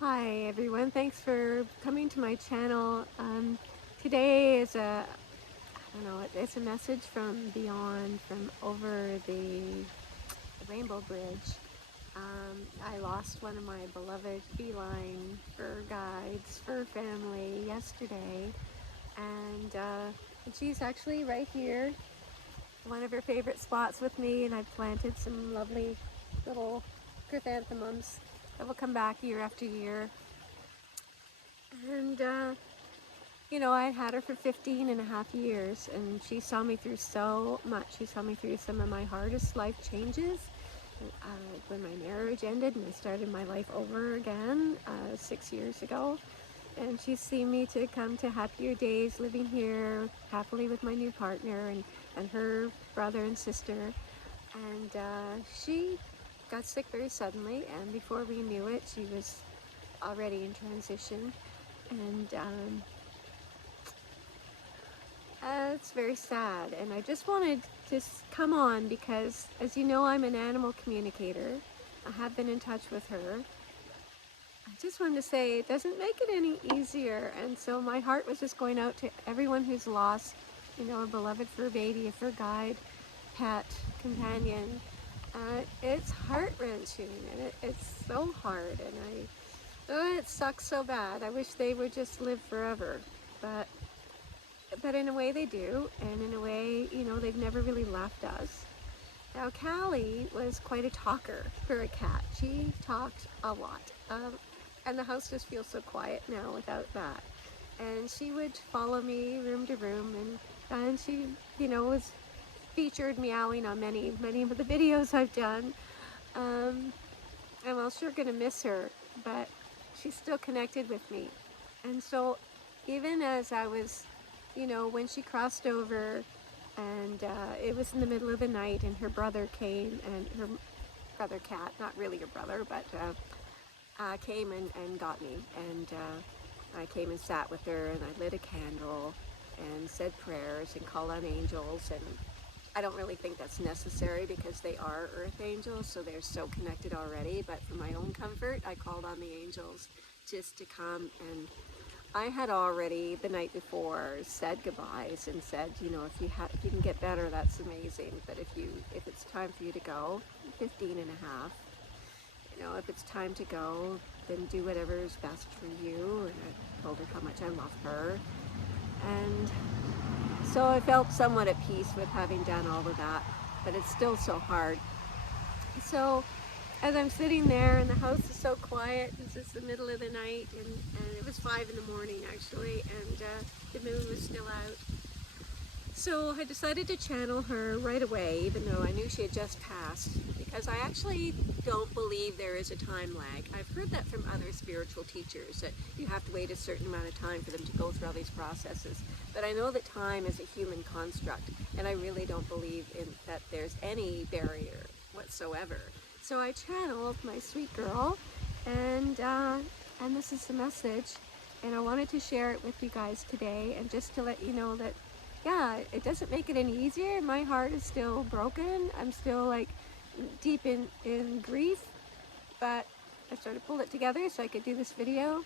Hi everyone, thanks for coming to my channel. Today is I don't know, it's a message from beyond, from over the Rainbow Bridge. I lost one of my beloved feline fur guides, fur family yesterday, and she's actually right here, one of her favorite spots with me, and I've planted some lovely little chrysanthemums that will come back year after year. And you know, I had her for 15 and a half years, and she saw me through so much. She saw me through some of my hardest life changes. When my marriage ended and I started my life over again 6 years ago. And she's seen me to come to happier days living here happily with my new partner and her brother and sister. And she got sick very suddenly, and before we knew it, she was already in transition. And it's very sad, and I just wanted to come on because, as you know, I'm an animal communicator. I have been in touch with her. I just wanted to say it doesn't make it any easier, and so my heart was just going out to everyone who's lost, you know, a beloved fur baby, a fur guide, pet, companion. It's heart-wrenching, and it's so hard, and it sucks so bad. I wish they would just live forever, but in a way they do, and in a way, you know, they've never really left us. Now, Callie was quite a talker for a cat. She talked a lot, and the house just feels so quiet now without that. And she would follow me room to room, and she, you know, was featured meowing on many of the videos I've done. I'm sure gonna miss her, but she's still connected with me. And so even as I was, you know, when she crossed over, and it was in the middle of the night, and her brother came, and her brother cat, not really her brother, but came and got me. And I came and sat with her, and I lit a candle and said prayers and called on angels. And I don't really think that's necessary because they are earth angels, so they're so connected already. But for my own comfort, I called on the angels just to come. And I had already the night before said goodbyes and said, you know, if you can get better, that's amazing. But if it's time for you to go, 15 and a half, you know, if it's time to go, then do whatever is best for you. And I told her how much I love her. And so I felt somewhat at peace with having done all of that, but it's still so hard. So as I'm sitting there and the house is so quiet, it's just the middle of the night, and it was 5 in the morning actually, and the moon was still out. So I decided to channel her right away, even though I knew she had just passed, because I actually don't believe there is a time lag. I've heard that from other spiritual teachers, that you have to wait a certain amount of time for them to go through all these processes. But I know that time is a human construct, and I really don't believe that there's any barrier whatsoever. So I channeled my sweet girl, and this is the message, and I wanted to share it with you guys today, and just to let you know that, yeah, it doesn't make it any easier. My heart is still broken. I'm still like deep in grief, but I sort of pulled it together so I could do this video,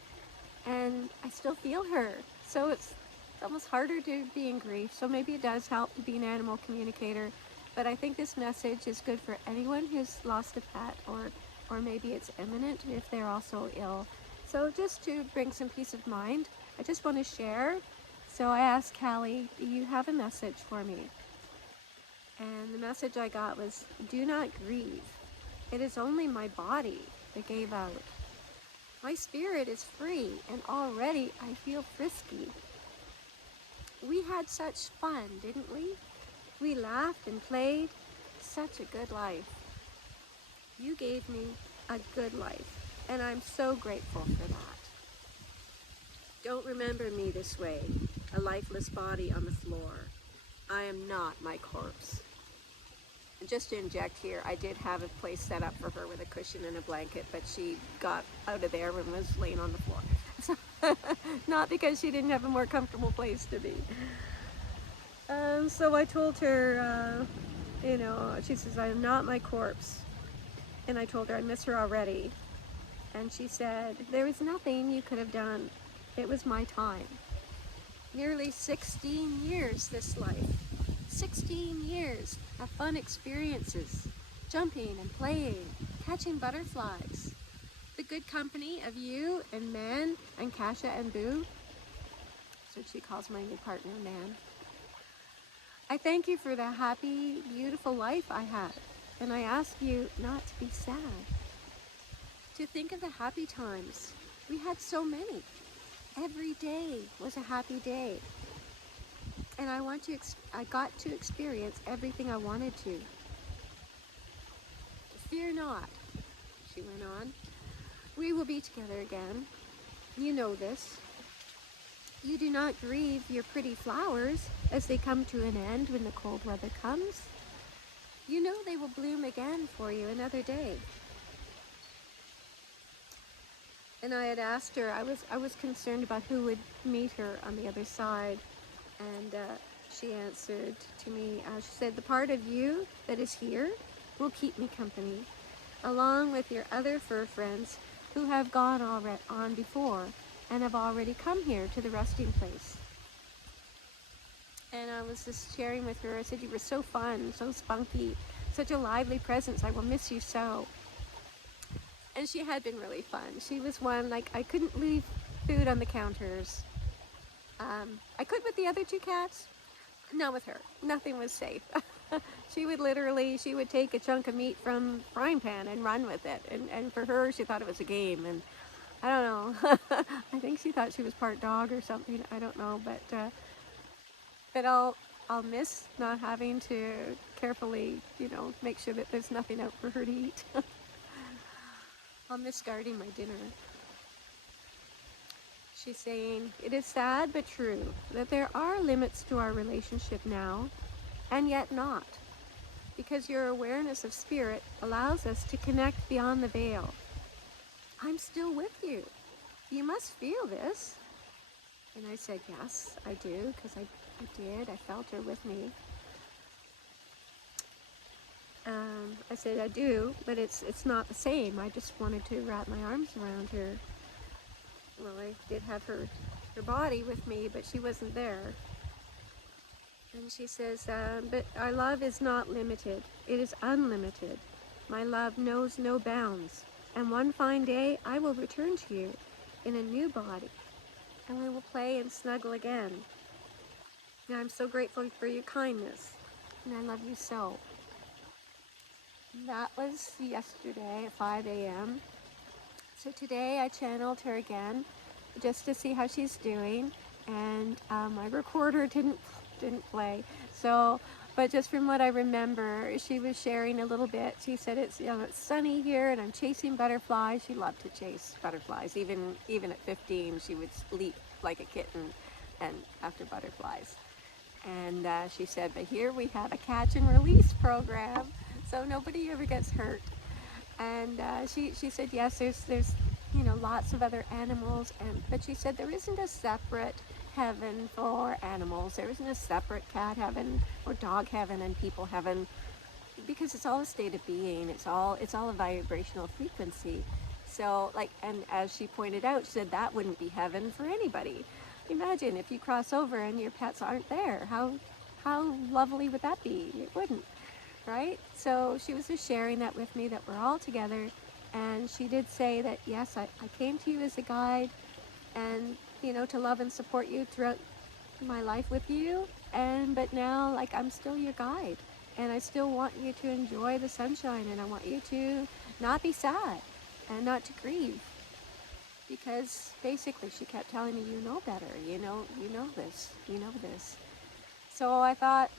and I still feel her. So it's almost harder to be in grief. So maybe it does help to be an animal communicator, but I think this message is good for anyone who's lost a pet, or maybe it's imminent if they're also ill. So just to bring some peace of mind, I just want to share. So I asked Callie, do you have a message for me? And the message I got was, do not grieve. It is only my body that gave out. My spirit is free, and already I feel frisky. We had such fun, didn't we? We laughed and played. Such a good life. You gave me a good life, and I'm so grateful for that. Don't remember me this way, a lifeless body on the floor. I am not my corpse. And just to inject here, I did have a place set up for her with a cushion and a blanket, but she got out of there and was laying on the floor. So, not because she didn't have a more comfortable place to be. So I told her, she says, I am not my corpse. And I told her I miss her already. And she said, there was nothing you could have done. It was my time. Nearly 16 years this life. 16 years of fun experiences, jumping and playing, catching butterflies. The good company of you and Man and Kasha and Boo. That's what she calls my new partner, Man. I thank you for the happy, beautiful life I had. And I ask you not to be sad. To think of the happy times. We had so many. Every day was a happy day. And I got to experience everything I wanted to. Fear not, she went on. We will be together again. You know this. You do not grieve your pretty flowers as they come to an end when the cold weather comes. You know they will bloom again for you another day. And I had asked her, I was concerned about who would meet her on the other side. And she answered to me, she said, the part of you that is here will keep me company, along with your other fur friends who have gone on before and have already come here to the resting place. And I was just sharing with her, I said, you were so fun, so spunky, such a lively presence, I will miss you so. And she had been really fun. She was one, like, I couldn't leave food on the counters. I could with the other two cats, not with her. Nothing was safe. She would take a chunk of meat from frying pan and run with it. And for her, she thought it was a game. And I don't know. I think she thought she was part dog or something. I don't know. But I'll miss not having to carefully, make sure that there's nothing out for her to eat. I'll miss guarding my dinner. She's saying, it is sad but true that there are limits to our relationship now, and yet not, because your awareness of spirit allows us to connect beyond the veil. I'm still with you. You must feel this. And I said, yes, I do, because I did. I felt her with me. I said, I do, but it's not the same. I just wanted to wrap my arms around her. Well, I did have her body with me, but she wasn't there. And she says, but our love is not limited. It is unlimited. My love knows no bounds. And one fine day, I will return to you in a new body. And we will play and snuggle again. And I'm so grateful for your kindness. And I love you so. That was yesterday at 5 a.m. So today I channeled her again just to see how she's doing, and my recorder didn't play. So, but just from what I remember, she was sharing a little bit. She said it's sunny here, and I'm chasing butterflies. She loved to chase butterflies. Even at 15, she would leap like a kitten and after butterflies. And she said, but here we have a catch and release program, so nobody ever gets hurt. And she said, yes, there's lots of other animals, but she said there isn't a separate heaven for animals. There isn't a separate cat heaven or dog heaven and people heaven, because it's all a state of being. It's all a vibrational frequency. So, and as she pointed out, she said that wouldn't be heaven for anybody. Imagine if you cross over and your pets aren't there. How lovely would that be? It wouldn't. Right? So she was just sharing that with me, that we're all together, and she did say that, yes, I came to you as a guide, and to love and support you throughout my life with you, but now I'm still your guide, and I still want you to enjoy the sunshine, and I want you to not be sad and not to grieve, because basically she kept telling me, you know better, you know this. So I thought,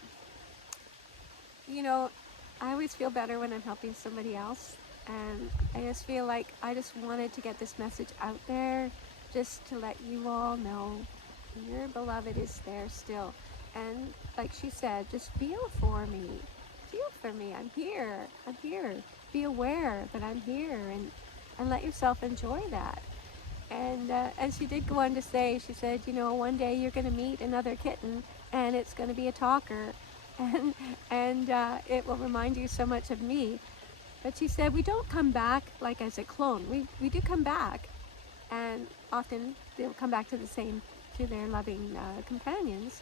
I always feel better when I'm helping somebody else, and I just feel like I just wanted to get this message out there, just to let you all know your beloved is there still. And like she said, just feel for me. I'm here. Be aware that I'm here, and let yourself enjoy that. And she did go on to say, she said, one day you're going to meet another kitten, and it's going to be a talker. And it will remind you so much of me. But she said we don't come back like as a clone. We do come back, and often they'll come back to the same, to their loving companions.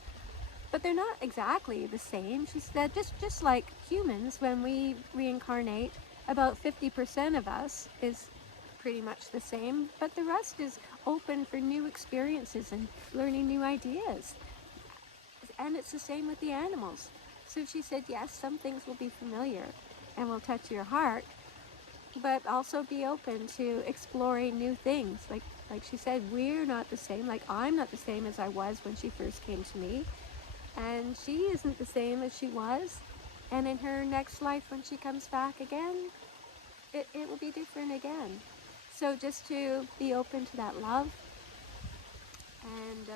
But they're not exactly the same. She said just like humans, when we reincarnate, about 50% of us is pretty much the same, but the rest is open for new experiences and learning new ideas. And it's the same with the animals. So she said, yes, some things will be familiar and will touch your heart, but also be open to exploring new things. Like she said, we're not the same. Like, I'm not the same as I was when she first came to me, and she isn't the same as she was. And in her next life, when she comes back again, it will be different again. So just to be open to that love. And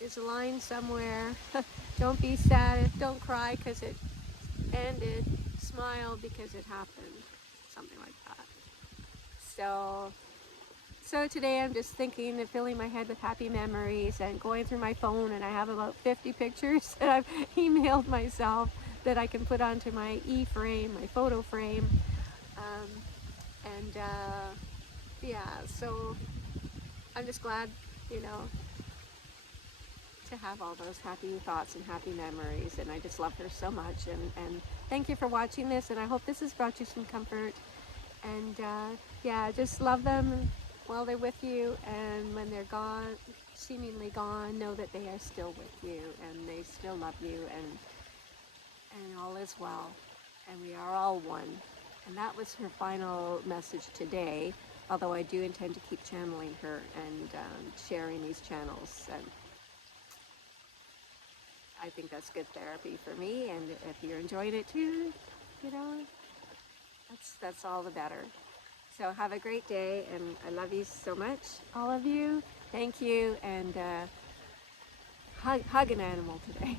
there's a line somewhere, don't be sad, don't cry because it ended, smile because it happened, something like that. So today I'm just thinking and filling my head with happy memories and going through my phone, and I have about 50 pictures that I've emailed myself that I can put onto my e-frame, my photo frame. Um, and yeah, so I'm just glad, you know, to have all those happy thoughts and happy memories, and I just love her so much. And thank you for watching this, and I hope this has brought you some comfort. And yeah, just love them while they're with you, and when they're gone, seemingly gone, know that they are still with you and they still love you, and all is well, and we are all one. And that was her final message today, although I do intend to keep channeling her and sharing these channels. And I think that's good therapy for me, and if you're enjoying it too, you know, that's all the better. So have a great day, and I love you so much, all of you. Thank you, and hug an animal today.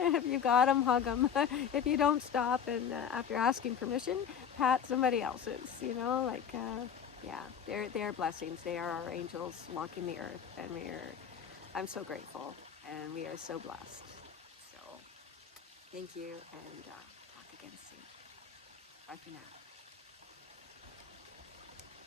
If you got them, hug them. If you don't, stop and after asking permission, pat somebody else's. You know, like yeah, they're blessings. They are our angels walking the earth, and I'm so grateful, and we are so blessed. So thank you, and talk again soon. Bye for now.